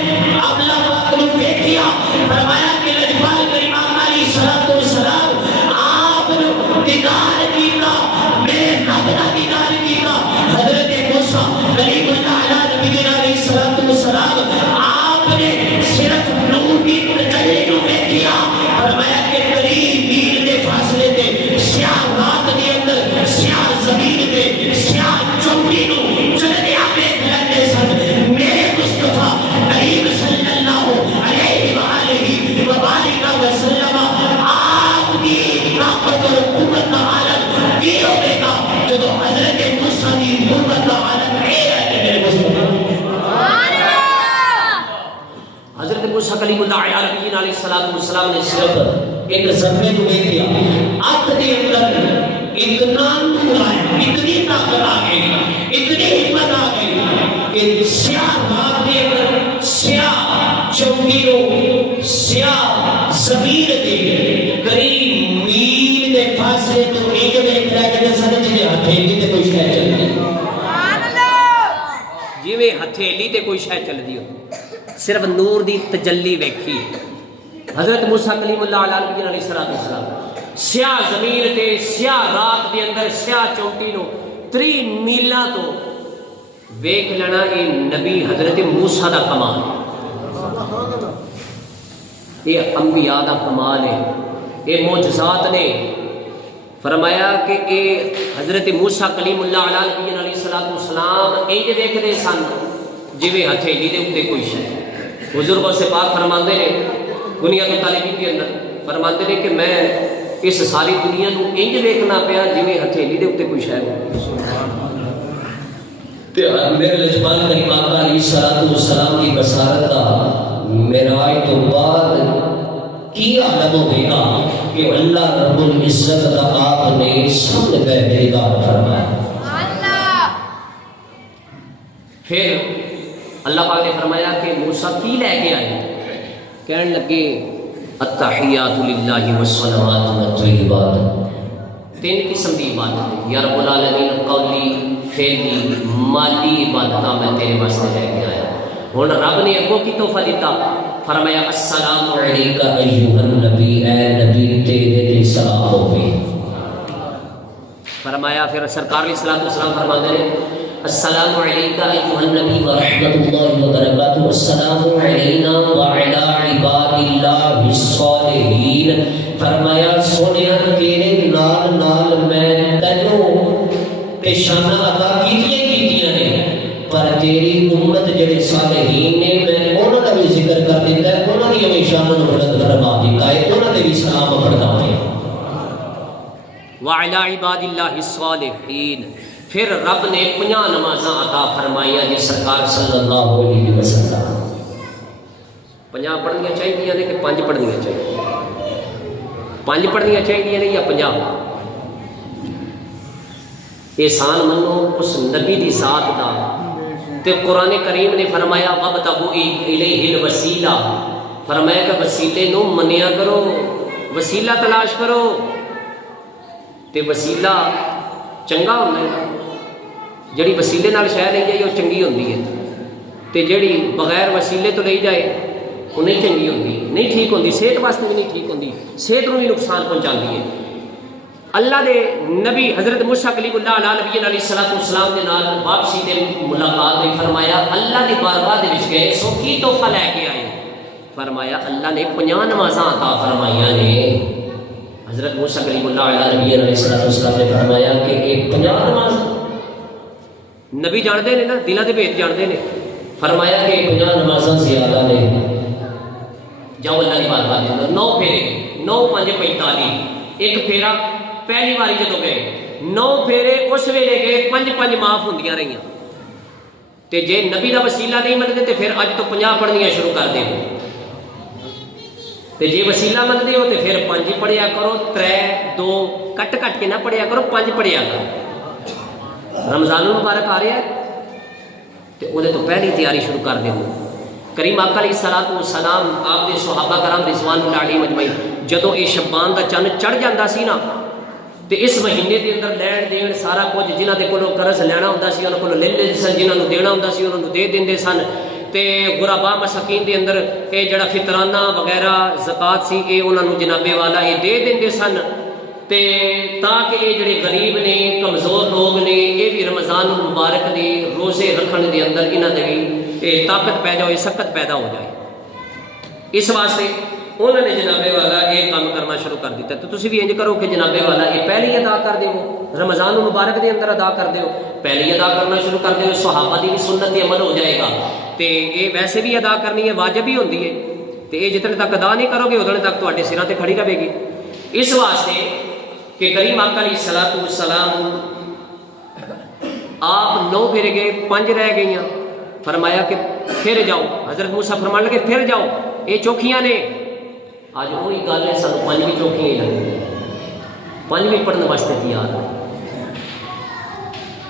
ابلا پاک کو دیکھا فرمایا کہ لجپال کریم علیہ السلام آپ نے دیدار کیتا میرے رب کا دیدار کیتا حضرت موسیٰ کلیم اللہ علیہ نبی علیہ السلام آپ نے صرف نور کی تجلی کو دیکھا فرمایا کہ قریب میل کے فاصلے تے سیاہ رات کے اندر سیاہ زمین تے سیاہ چوٹی کو چلتے آتے رہتے سن میرے مصطفیٰ کریم صلی اللہ علیہ وآلہ وبارک وسلم آپ کی طاقت اور قوت کا عالم یہ ہوگے گا جو حضرت موسیٰ کی قوت کا عالم ہے میرے مصطفیٰ حضرت موسیٰ کلیم اللہ علیہ السلام نے صرف ایک ذرے کو دیکھ لیا آنکھ کے اندر اتنا نور آیا اتنی طاقت آ گئی اتنی ہمت آ گئی کہ سیاہ رات کے اندر سیاہ چوٹیوں سیاہ زمین دے قریب میل کے فاصلے تو ایک دیکھ رہا ہے کہ سمجھ لے ہتھیلی تے کوئی شے چل رہی جویں ہتھیلی تے کوئی شے چل رہی ہو صرف نور دی تجلی ویکھی حضرت موسیٰ کلیم اللہ علیہ السلام سیاہ زمین تے سیاہ رات دے اندر سیاہ چوٹی نو 3 میلاں تو ویکھ لینا یہ نبی حضرت موسیٰ دا کمال ہے یہ انبیاء دا کمال ہے یہ معجزات نے فرمایا کہ اے حضرت موسیٰ کلیم اللہ علیہ السلام انج دیکھدے سن جویں ہتھیلی دے اوتے کوئی شے حضور غوث پاک فرماندے نے بنیاد الطالبین کے اندر فرماندے نے کہ میں اس ساری دنیا نو انج دیکھنا پیا جویں ہتھیلی دے اوتے کوئی شے ہو تے میرے لجپال کریم آقا علیہ الصلوۃ والسلام کی بصارت دا معراج تو بعد کی عالم ہوگا کہ اللہ رب العزت دا آپ نے سامنے پہریدار فرمایا. Allah. پھر اللہ پاک نے فرمایا کہ موسیٰ کی لے کے آئے؟ کہنے لگے التحیات للہ والصلوات والطیبات. تین قسم کی عبادت ہے یا رب العالمین، قولی، فعلی، مالی عبادت میں تیرے واسطے لے کے آیا. ہن رب نے اگوں کی تحفہ دیتا، فرمایا السلام علیکہ ایھا النبی، اے نبی تیرے تے سلام ہوے. فرمایا پھر سرکار علیہ الصلوۃ والسلام فرماتے ہیں السلام علیکہ ایھا النبی ورحمۃ اللہ وبرکاتہ، السلام علینا وعلی عباد اللہ الصالحین. فرمایا سونیا تیرے نال نال میں تینوں تے شانہ عطا کیتیاں نے، پر تیری امت جڑے صالحین نے میں انہاں دا بھی ذکر کر دیتا ہے، انہاں دی بھی شان نو بلند فرما دیتا ہے، انہاں تے بھی سلام پڑھتا ہے. وعلی عباد اللہ الصالحین. پھر رب نے 50 نمازاں عطا فرمائیاں جی سرکار صلی اللہ علیہ وسلم. 50 پڑھنیاں چاہیے نے کہ 5 پڑھنیاں چاہیے؟ 5 پڑھنیاں چاہیے نے یا 50؟ احسان منو اس نبی دی ذات دا. تے قرآن کریم نے فرمایا وابتغوا الیہ الوسیلہ، فرمایا کہ وسیلے نو منیا کرو، وسیلہ تلاش کرو. تے وسیلہ چنگا ہونا ہے، جڑی وسیلے نال شے لئی جائے وہ چنگی ہوندی ہے، تے جڑی بغیر وسیلے تو لئی جائے وہ نہیں چنگی ہوندی، نہیں ٹھیک ہوندی، صحت واسطے بھی نہیں ٹھیک ہوندی، صحت نو بھی نقصان پہنچاندی ہے. اللہ دے نبی حضرت موسیٰ کلیم اللہ علیہ نبی علیہ الصلوۃ والسلام دے نال واپسی تے ملاقات ہوئی. فرمایا اللہ دی بارگاہ دے وچ گئے سو کی تحفہ لے کے آئے؟ فرمایا اللہ نے 50 نمازاں عطا فرمائیاں نے. حضرت موسیٰ کلیم اللہ علیہ نبی علیہ الصلوۃ والسلام نے فرمایا کہ یہ 50 نماز نبی جانتے ہیں نا، دلوں دے بھید جانتے ہیں. فرمایا کہ 50 نمازاں زیادہ نے. جاؤ اللہ کی بارگاہ دے اندر 9 پھیرے، 9 5 45. ایک پھیرا پہلی باری جدو گئے 9 پھیرے اس ویلے گئے 5 معاف ہوندیاں رہیاں. تے جے نبی دا وسیلہ نہیں منتے تے پھر اج تو 50 پڑھنیاں شروع کر دے. تے جے وسیلہ منتے ہو تے پھر 5 پڑھیا کرو، 3 2 کٹ کے نہ پڑھیا کرو، 5 پڑھیا کرو. رمضان المبارک آ رہا ہے تے وہ تو پہلی تیاری شروع کر دیں. کریم آقا علیہ الصلوۃ والسلام آپ دے صحابہ کرام رضوان اللہ علیہم اجمعین جدوں یہ شبان دا چند چڑھ جاتا سی نا تے اس مہینے دے اندر لین دین سارا کچھ جنہاں دے کولوں قرض لینا ہوندا سی انہاں کولوں لے لیندے سن، جنہاں نوں دینا ہوندا سی انہاں نوں دے دیندے سن. تے غربا مساکین دے اندر اے جڑا فطرانہ وغیرہ زکات سی اے انہاں نوں جناب والا اے دے دیندے سن. تے تاکہ یہ جڑے غریب نے کمزور لوگ نے یہ بھی رمضان المبارک دے روزے رکھنے دے اندر انہاں دے بھی طاقت پیدا ہوئے، سکت پیدا ہو جائے. اس واسطے انہوں نے جناب والا یہ کام کرنا شروع کر دیتا. تو تسی بھی انج کرو کہ جناب والا یہ پہلی ادا کر دیو، رمضان المبارک دے اندر ادا کر دیو، پہلی ادا کرنا شروع کر دیو. صحابہ دی بھی سنت تے عمل ہو جائے گا. تے یہ ویسے بھی ادا کرنی ہے، واجب ہی ہوندی ہے. تے یہ جتنے تک ادا نہیں کرو گے اتنے تک تواڈے سراں تے کھڑی رہے گی. اس واسطے کہ کریم آقا علیہ الصلوۃ والسلام آپ 9 پھر گئے، 5 رہ گئیاں. فرمایا کہ پھر جاؤ. حضرت موسیٰ فرمان لگے پھر جاؤ، یہ چوکھیاں نے. آج وہی گل ہے سانوں 5 بھی چوکھیاں ہی لگیں، 5 بھی پڑھنے واسطے تیار.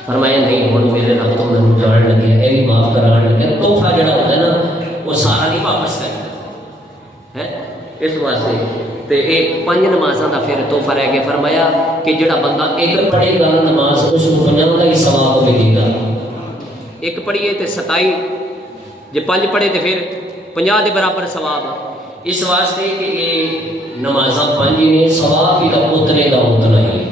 فرمایا نہیں ہوں میرے رب تو میں جان لگے یہ بھی معاف کران لگے. تحفہ جڑا ہوتا ہے نا وہ سارا نہیں واپس کرتا ہے. اس واسطے تے یہ 5 نمازاں دا پھر تحفہ رہ گیا. فرمایا کہ جڑا بندہ ایک پڑھے گا نماز اس کو 50 کا ہی ثواب ملے گا. ایک پڑھیے تے 27، جے 5 پڑھے تے پھر 50 دے برابر ثواب. اس واسطے کہ یہ نمازاں 5 نے ثواب بھی دا اتنے کا اتنا ہی.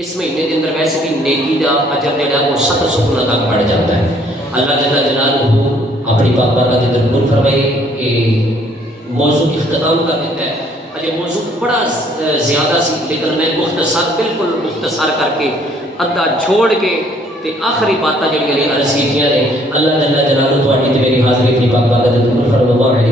اس مہینے کے اندر ویسے بھی نیکی دا اجر جڑا وہ 7 سکونہ تک بڑھ جاتا ہے. اللہ جل جلالہ اپنی پاک بارگاہ کے اندر قبول فرمائے. یہ موضوع اختتام کر دیتا ہے. اجے موضوع بڑا زیادہ سی لیکن میں مختصر بالکل مختصر کر کے ادھا چھوڑ کے تے آخری باتاں جڑیاں نے عرض کیتیاں نے اللہ جل جلالہ تہاڈی تے میری حاضری اپنی پاک باغ دے قبول فرماوے